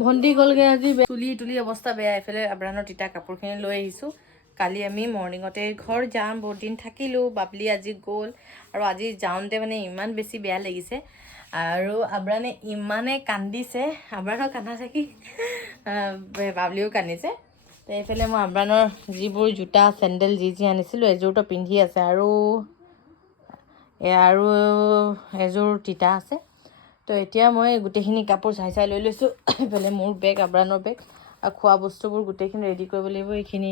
ভণ্টি গ'লগৈ আজি তুলি অৱস্থা বেয়া এফালে আব্ৰানৰ তিতা কাপোৰখিনি লৈ আহিছোঁ কালি আমি মৰ্ণিঙতে ঘৰ যাম বহুত দিন থাকিলোঁ বাবলি আজি গ'ল আৰু আজি যাওঁতে মানে ইমান বেছি বেয়া লাগিছে আৰু আব্ৰানে ইমানে কান্দিছে আব্ৰানৰ কান্দা থাকি বাবলিও কান্দিছে তো এইফালে মই আব্ৰানৰ যিবোৰ জোতা চেণ্ডেল যি আনিছিলোঁ এযোৰটো পিন্ধি আছে আৰু এযোৰ তিতা আছে তো এতিয়া মই গোটেইখিনি কাপোৰ চাই লৈ লৈছোঁ এইফালে মোৰ বেগ আব্ৰানৰ বেগ আৰু খোৱা বস্তুবোৰ গোটেইখিনি ৰেডি কৰিব লাগিব এইখিনি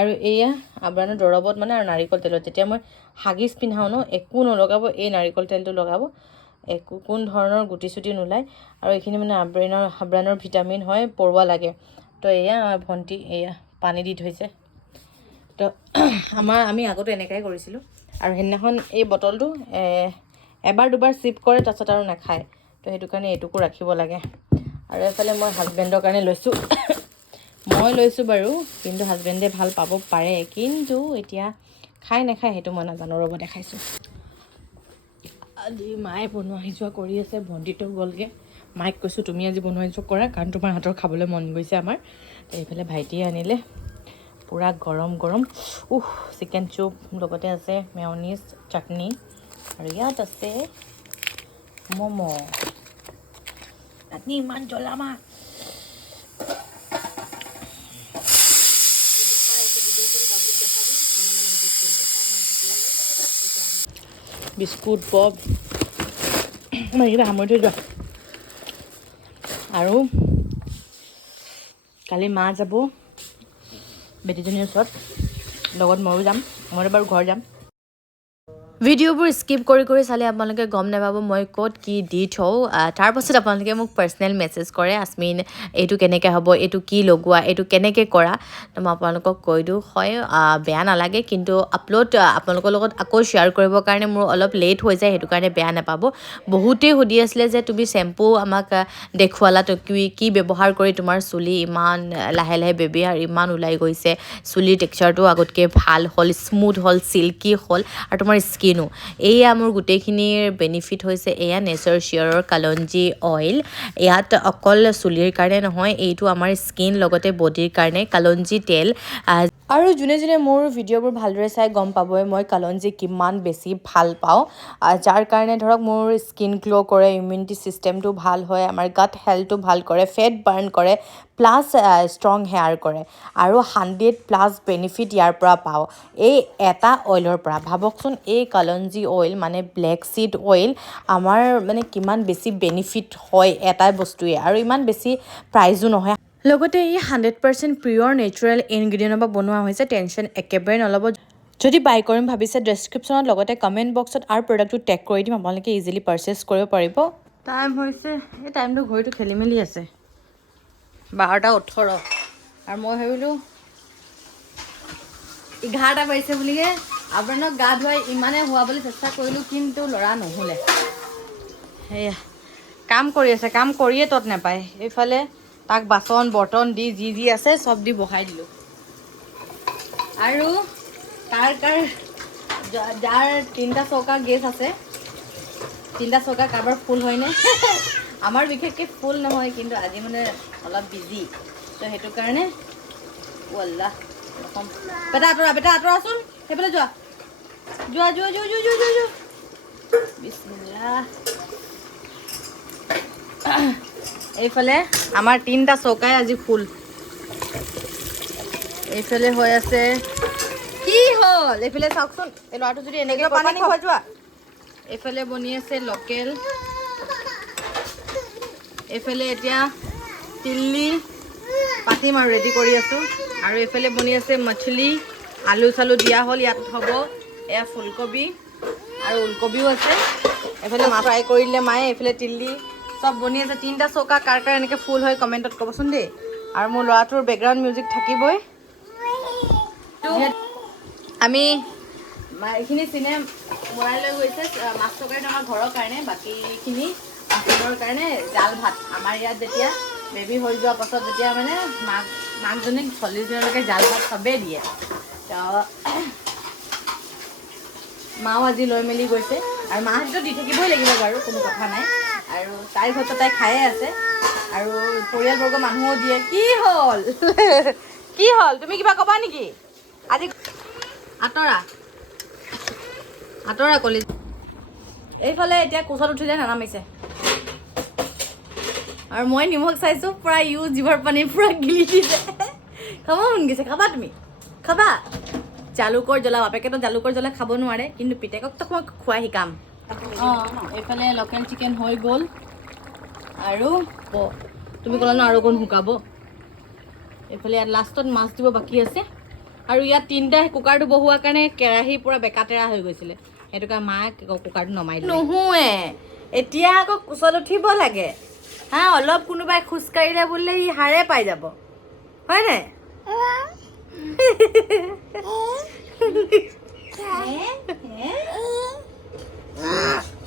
আৰু এয়া আব্ৰানৰ দৰৱত মানে আৰু নাৰিকল তেলত যেতিয়া মই হাগিছ পিন্ধাওঁ ন একো নলগাব এই নাৰিকল তেলটো লগাব একো কোন ধৰণৰ গুটি চুটি নোলায় আৰু এইখিনি মানে আব্ৰানৰ ভিটামিন হয় পৰুৱা লাগে তো এয়া ভণ্টি এয়া পানী দি থৈছে তো আমি আগতে এনেকৈ কৰিছিলোঁ আৰু সেইদিনাখন এই বটলটো এবাৰ দুবাৰ চিপ কৰে তাৰপিছত আৰু নাখায় তো সেইটো কাৰণে এইটোকো ৰাখিব লাগে আৰু এইফালে মই হাজবেণ্ডৰ কাৰণে লৈছোঁ মই লৈছোঁ বাৰু কিন্তু হাজবেণ্ডে ভাল পাব পাৰে কিন্তু এতিয়া খাই নাখায় সেইটো মই নাজানো ৰ'ব দেখাইছোঁ আজি মায়ে বনোৱা সিজোৱা কৰি আছে ভণ্টিটো গ'লগৈ মাইক কৈছোঁ তুমি আজি বনোৱা সিজোৱা কৰা কাৰণ তোমাৰ হাতৰ খাবলৈ মন গৈছে আমাৰ তো এইফালে ভাইটিয়ে আনিলে পূৰা গৰম গৰম চিকেন চুপ লগতে আছে মেয়নিজ চাটনি আৰু ইয়াত আছে ম'ম' চাটনি ইমান জ্বলা মা বিস্কুট পপ মই এইকেইটা সামৰি থৈ যোৱা আৰু কালি মা যাব বেটীজনীৰ ওচৰত লগত ময়ো যাম মই বাৰু ঘৰ যাম ভিডিঅ'বোৰ স্কিপ কৰি চালে আপোনালোকে গম নাপাব মই ক'ত কি দি থওঁ তাৰপাছত আপোনালোকে মোক পাৰ্চনেল মেছেজ কৰে আস্মিন এইটো কেনেকৈ হ'ব এইটো কি লগোৱা এইটো কেনেকৈ কৰা তো মই আপোনালোকক কৈ দিওঁ হয় বেয়া নালাগে কিন্তু আপলোড আপোনালোকৰ লগত আকৌ শ্বেয়াৰ কৰিবৰ কাৰণে মোৰ অলপ লেট হৈ যায় সেইটো কাৰণে বেয়া নাপাব বহুতেই সুধি আছিলে যে তুমি শ্বেম্পু আমাক দেখুৱালা তো কি ব্যৱহাৰ কৰি তোমাৰ চুলি ইমান লাহে লাহে বেবী আৰু ইমান ওলাই গৈছে চুলিৰ টেক্সচাৰটো আগতকৈ ভাল হ'ল স্মুথ হ'ল চিল্কি হ'ল আৰু তোমাৰ স্কিনো এয়া মোৰ গোটেইখিনিৰ বেনিফিট হৈছে এয়া নেচাৰ শ্বেয়াৰৰ কালঞ্জি অইল ইয়াত অকল চুলিৰ কাৰণে নহয় এইটো আমাৰ স্কিন লগতে বডিৰ কাৰণে কালঞ্জি তেল আৰু যোনে মোৰ ভিডিঅ'বোৰ ভালদৰে চাই গম পাবই মই কালঞ্জি কিমান বেছি ভাল পাওঁ যাৰ কাৰণে ধৰক মোৰ স্কিন গ্ল' কৰে ইমিউনিটি ছিষ্টেমটো ভাল হয় আমাৰ গাট হেল্থটো ভাল কৰে ফেট বাৰ্ণ কৰে প্লাছ ষ্ট্ৰং হেয়াৰ কৰে আৰু 100+ বেনিফিট ইয়াৰ পৰা পাওঁ এই এটা অইলৰ পৰা ভাবকচোন এই কালঞ্জি অইল মানে ব্লেক চিড অইল আমাৰ মানে কিমান বেছি বেনিফিট হয় এটাই বস্তুৱে আৰু ইমান বেছি প্ৰাইজো নহয় লগতে এই 100% পিয়'ৰ নেচাৰেল ইনগ্ৰিডিয়েণ্টৰ পৰা বনোৱা হৈছে টেনশ্যন একেবাৰে নল'ব যদি বাই কৰিম ভাবিছে ডেছক্ৰিপশ্যনত লগতে কমেণ্ট বক্সত আৰু প্ৰডাক্টটো টেগ কৰি দিম আপোনালোকে ইজিলি পাৰচেছ কৰিব পাৰিব টাইম হৈছে এই টাইমটো ঘড়ীটো খেলি মেলি আছে 12:18 আৰু মই ভাবিলোঁ 11টা বাজিছে বুলিয়ে আপোনাক গা ধুৱাই ইমানে শুৱাবলৈ চেষ্টা কৰিলোঁ কিন্তু ল'ৰা নহ'লে সেয়া কাম কৰি আছে কাম কৰিয়ে তত নাপায় এইফালে তাক বাচন বৰ্তন দি যি আছে চব দি বহাই দিলোঁ আৰু যাৰ 3টা চৌকা গেছ আছে 3টা চৌকা কাৰোবাৰ ফুল হয়নে আমাৰ বিশেষকৈ ফুল নহয় কিন্তু আজি মানে অলপ বিজি তো সেইটো কাৰণে ৱাল্লাহ বেটা আঁতৰাচোন সেইফালে যোৱা বিসমিল্লাহ এইফালে আমাৰ 3টা চৌকাই আজি ফুল এইফালে হৈ আছে কি হ'ল এইফালে চাওকচোন এই ল'ৰাটো যদি এনেকৈ পানী খোৱা যোৱা এইফালে বনি আছে লোকেল এইফালে এতিয়া তিল্লি পাতিম আৰু ৰেডি কৰি আছোঁ আৰু এইফালে বনি আছে মছলি আলু চালু দিয়া হ'ল ইয়াত হ'ব এয়া ফুলকবি আৰু ওলকবিও আছে এইফালে মাছ ফ্ৰাই কৰি দিলে মায়ে এইফালে তিল্লি চব বনি আছে 3টা চৌকা কাৰ এনেকৈ ফুল হয় কমেণ্টত ক'বচোন দেই আৰু মোৰ ল'ৰাটোৰ বেকগ্ৰাউণ্ড মিউজিক থাকিবই আমি এইখিনি চিনে বনাই লৈ গৈছে মাছ তৰকাৰীটো আমাৰ ঘৰৰ কাৰণে বাকীখিনি মাছৰ কাৰণে জাল ভাত আমাৰ ইয়াত যেতিয়া বেবী হৈ যোৱাৰ পাছত যেতিয়া মানে মাকজনীক 40 দিনলৈকে জাল ভাত চবেই দিয়ে তো মাও আজি লৈ মেলি গৈছে আৰু মাহঁতেতো দি থাকিবই লাগিব বাৰু কোনো কথা নাই আৰু তাইৰ ঘৰতো তাই খায়ে আছে আৰু পৰিয়ালবৰ্গ মানুহো দিয়ে কি হ'ল কি হ'ল তুমি কিবা ক'বা নেকি আজি আঁতৰা আঁতৰা কলি এইফালে এতিয়া কোচত উঠিলে নানামিছে আৰু মই নিমখ চাইছোঁ পূৰা জিভাৰ পানী পূৰা গিলি দিছে খাব মন গৈছে খাবা তুমি খাবা জালুকৰ জ্বলা বাপেকেতো জালুকৰ জ্বলা খাব নোৱাৰে কিন্তু পিতেককতো মই খুৱাই শিকাম এইফালে লোকেল চিকেন হৈ গ'ল আৰু তুমি ক'লা ন আৰু অকণ শুকাব এইফালে ইয়াত লাষ্টত মাছ দিব বাকী আছে আৰু ইয়াত তিনিটা কুকাৰটো বহোৱাৰ কাৰণে কেৰাহী পূৰা বেকাটেৰা হৈ গৈছিলে সেইটো কাৰণে মায়ে কুকাৰটো নমাই দিলে নুশুৱে এতিয়া আকৌ কোচত উঠিব লাগে হা অলপ কোনোবাই খোজকাঢ়িলে বোলে ই হাৰে পাই যাব হয় নাই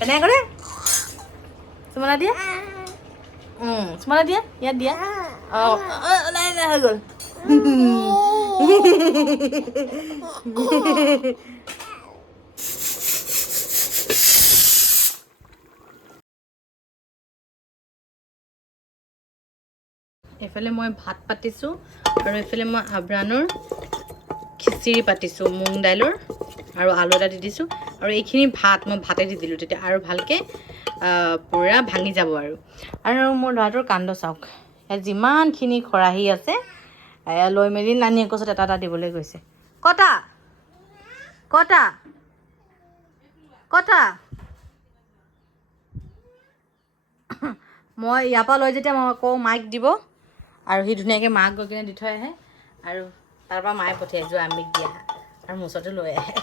এনেকৈ কৰে চুমনা দিয়া চুমনা দিয়া ইয়াত দিয়া অঁ নাই নাই হৈ গ'ল এইফালে মই ভাত পাতিছোঁ আৰু এইফালে মই আব্ৰানৰ খিচিৰি পাতিছোঁ মুগ দাইলৰ আৰু আলু এটা দি দিছোঁ আৰু এইখিনি ভাত মই ভাতে দি দিলোঁ তেতিয়া আৰু ভালকৈ পূৰা ভাঙি যাব আৰু মোৰ ল'ৰাটোৰ কাণ্ড চাওক ইয়াত যিমানখিনি খৰাহী আছে লৈ মেলি নানীয়ে কৈছত এটা এটা দিবলৈ গৈছে কটা কটা কটা মই ইয়াৰ পৰা লৈ যেতিয়া মই কওঁ মাইক দিব আৰু সি ধুনীয়াকৈ মাক গৈ কিনে দি থৈ আহে আৰু তাৰপৰা মায়ে পঠিয়াই যোৱা আমিক দিয়া আৰু মোৰ ওচৰতো লৈ আহে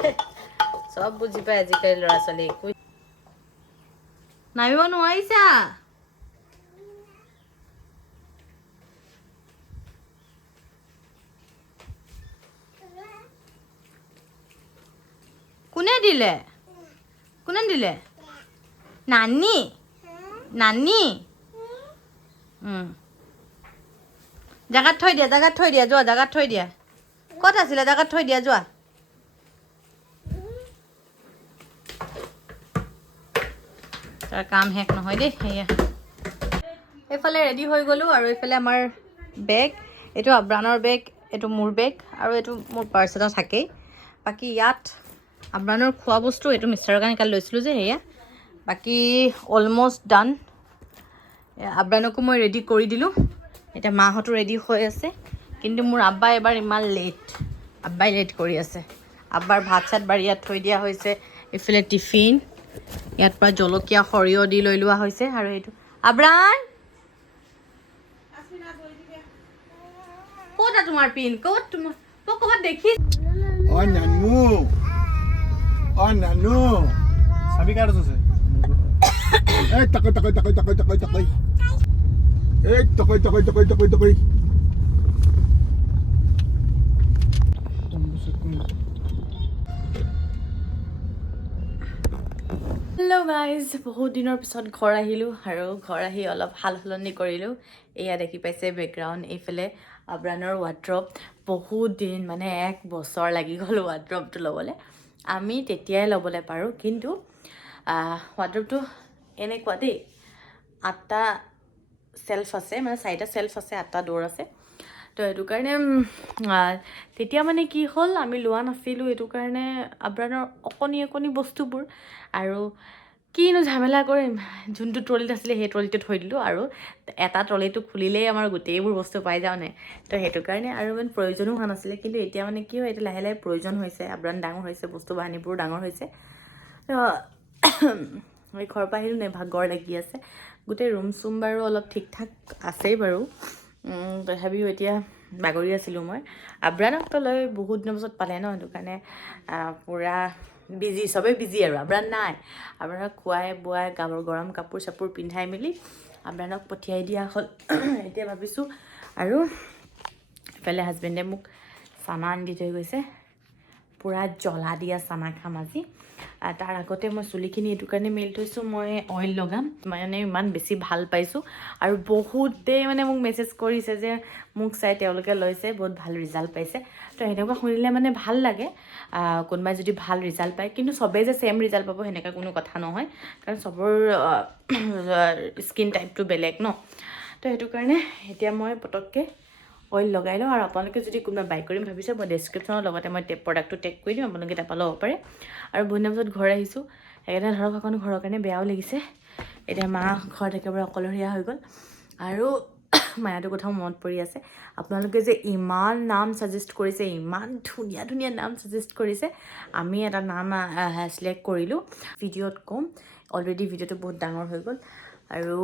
চব বুজি পায় আজিকালি ল'ৰা ছোৱালী একো নামিব নোৱাৰিছা কোনে দিলে নানী নানী জেগাত থৈ দিয়া যোৱা জেগাত থৈ দিয়া ক'ত আছিলে জেগাত থৈ দিয়া যোৱা তাৰ কাম শেষ নহয় দেই সেয়া এইফালে ৰেডি হৈ গ'লোঁ আৰু এইফালে আমাৰ বেগ এইটো আব্ৰানৰ বেগ এইটো মোৰ বেগ আৰু এইটো মোৰ পাৰ্চ এটা থাকেই বাকী ইয়াত আব্ৰানৰ খোৱা বস্তু এইটো মিষ্টাৰৰ কাৰণে কালি লৈছিলোঁ যে সেয়া বাকী অলমষ্ট ডান আব্ৰানকো মই ৰেডি কৰি দিলোঁ এতিয়া মাহঁতো ৰেডি হৈ আছে কিন্তু মোৰ আব্বাই এবাৰ ইমান আব্বাই লেট কৰি আছে আব্বাৰ ভাত চাত বাৰী ইয়াত থৈ দিয়া হৈছে এইফালে টিফিন ইয়াত পৰা জলকীয়া সৰিয়হ দি লৈ লোৱা হৈছে আৰু এইটো আব্ৰান ক'ত তোমাৰ পিন ক'ত তোমাৰ ক'ৰবাত দেখি নানু চাবি কাৰ্ড আছে এই তকৈ এই তকৈ হেল্ল' গাইজ বহুত দিনৰ পিছত ঘৰ আহিলোঁ আৰু ঘৰ আহি অলপ সাল সলনি কৰিলোঁ এয়া দেখি পাইছে বেকগ্ৰাউণ্ড এইফালে আব্ৰানৰ ৱাৰ্ড্ৰব বহুত দিন মানে 1 বছৰ লাগি গ'ল ৱাৰ্ড্ৰবটো ল'বলৈ আমি তেতিয়াই ল'বলৈ পাৰোঁ কিন্তু ৱাৰ্ড্ৰবটো এনেকুৱা দেই 8টা চেল্ফ আছে মানে 4টা চেল্ফ আছে 8টা ডোৰ আছে তো সেইটো কাৰণে তেতিয়া মানে কি হ'ল আমি লোৱা নাছিলোঁ এইটো কাৰণে আব্ৰানৰ অকণি বস্তুবোৰ আৰু কিনো ঝামেলা কৰিম যোনটো ট্ৰলিত আছিলে সেই ট্ৰলিটো থৈ দিলোঁ আৰু এটা ট্ৰলিটো খুলিলেই আমাৰ গোটেইবোৰ বস্তু পাই যাওঁ নে তো সেইটো কাৰণে আৰু ইমান প্ৰয়োজনো হোৱা নাছিলে কিন্তু এতিয়া মানে কি হয় এইটো লাহে লাহে প্ৰয়োজন হৈছে আব্ৰান ডাঙৰ হৈছে বস্তু বাহানিবোৰ ডাঙৰ হৈছে তো এই ঘৰৰ পৰা আহিলোঁ নে ভাগৰ লাগি আছে গোটেই ৰুম চুম বাৰু অলপ ঠিক ঠাক আছেই বাৰু তথাপিও এতিয়া বাগৰি আছিলোঁ মই আব্ৰানকতো লৈ বহুত দিনৰ পাছত পালে ন সেইটো কাৰণে পূৰা বিজি চবেই বিজি আৰু আব্ৰান নাই আব্ৰানক খোৱাই বোৱাই গৰম কাপোৰ চাপোৰ পিন্ধাই মেলি আব্ৰানক পঠিয়াই দিয়া হ'ল এতিয়া ভাবিছোঁ আৰু এইফালে হাজবেণ্ডে মোক চানা আনি দি থৈ গৈছে পূৰা জ্বলা দিয়া চানা খাম আজি তাৰ আগতে মই চুলিখিনি এইটো কাৰণে মেলি থৈছোঁ মই অইল লগাম মানে ইমান বেছি ভাল পাইছোঁ আৰু বহুতেই মানে মোক মেছেজ কৰিছে যে মোক চাই তেওঁলোকে লৈছে বহুত ভাল ৰিজাল্ট পাইছে তো সেনেকুৱা শুনিলে মানে ভাল লাগে কোনোবাই যদি ভাল ৰিজাল্ট পায় কিন্তু চবেই যে ছেম ৰিজাল্ট পাব সেনেকুৱা কোনো কথা নহয় কাৰণ চবৰ স্কিন টাইপটো বেলেগ ন তো সেইটো কাৰণে এতিয়া মই পটককৈ অইল লগাই লওঁ আৰু আপোনালোকে যদি কোনোবা বাই কৰিম ভাবিছে মই ডেছক্ৰিপশ্যনৰ লগতে মই প্ৰডাক্টটো টেগ কৰি দিম আপোনালোকে তাৰপৰা ল'ব পাৰে আৰু বহুত দিনৰ পিছত ঘৰ আহিছোঁ সেইকাৰণে ধৰক অকণ ঘৰৰ কাৰণে বেয়াও লাগিছে এতিয়া মা ঘৰত একেবাৰে অকলশৰীয়া হৈ গ'ল আৰু মায়াটো কথাও মনত পৰি আছে আপোনালোকে যে ইমান নাম ছাজেষ্ট কৰিছে ইমান ধুনীয়া ধুনীয়া নাম ছাজেষ্ট কৰিছে আমি এটা নাম চিলেক্ট কৰিলোঁ ভিডিঅ'ত ক'ম অলৰেডি ভিডিঅ'টো বহুত ডাঙৰ হৈ গ'ল আৰু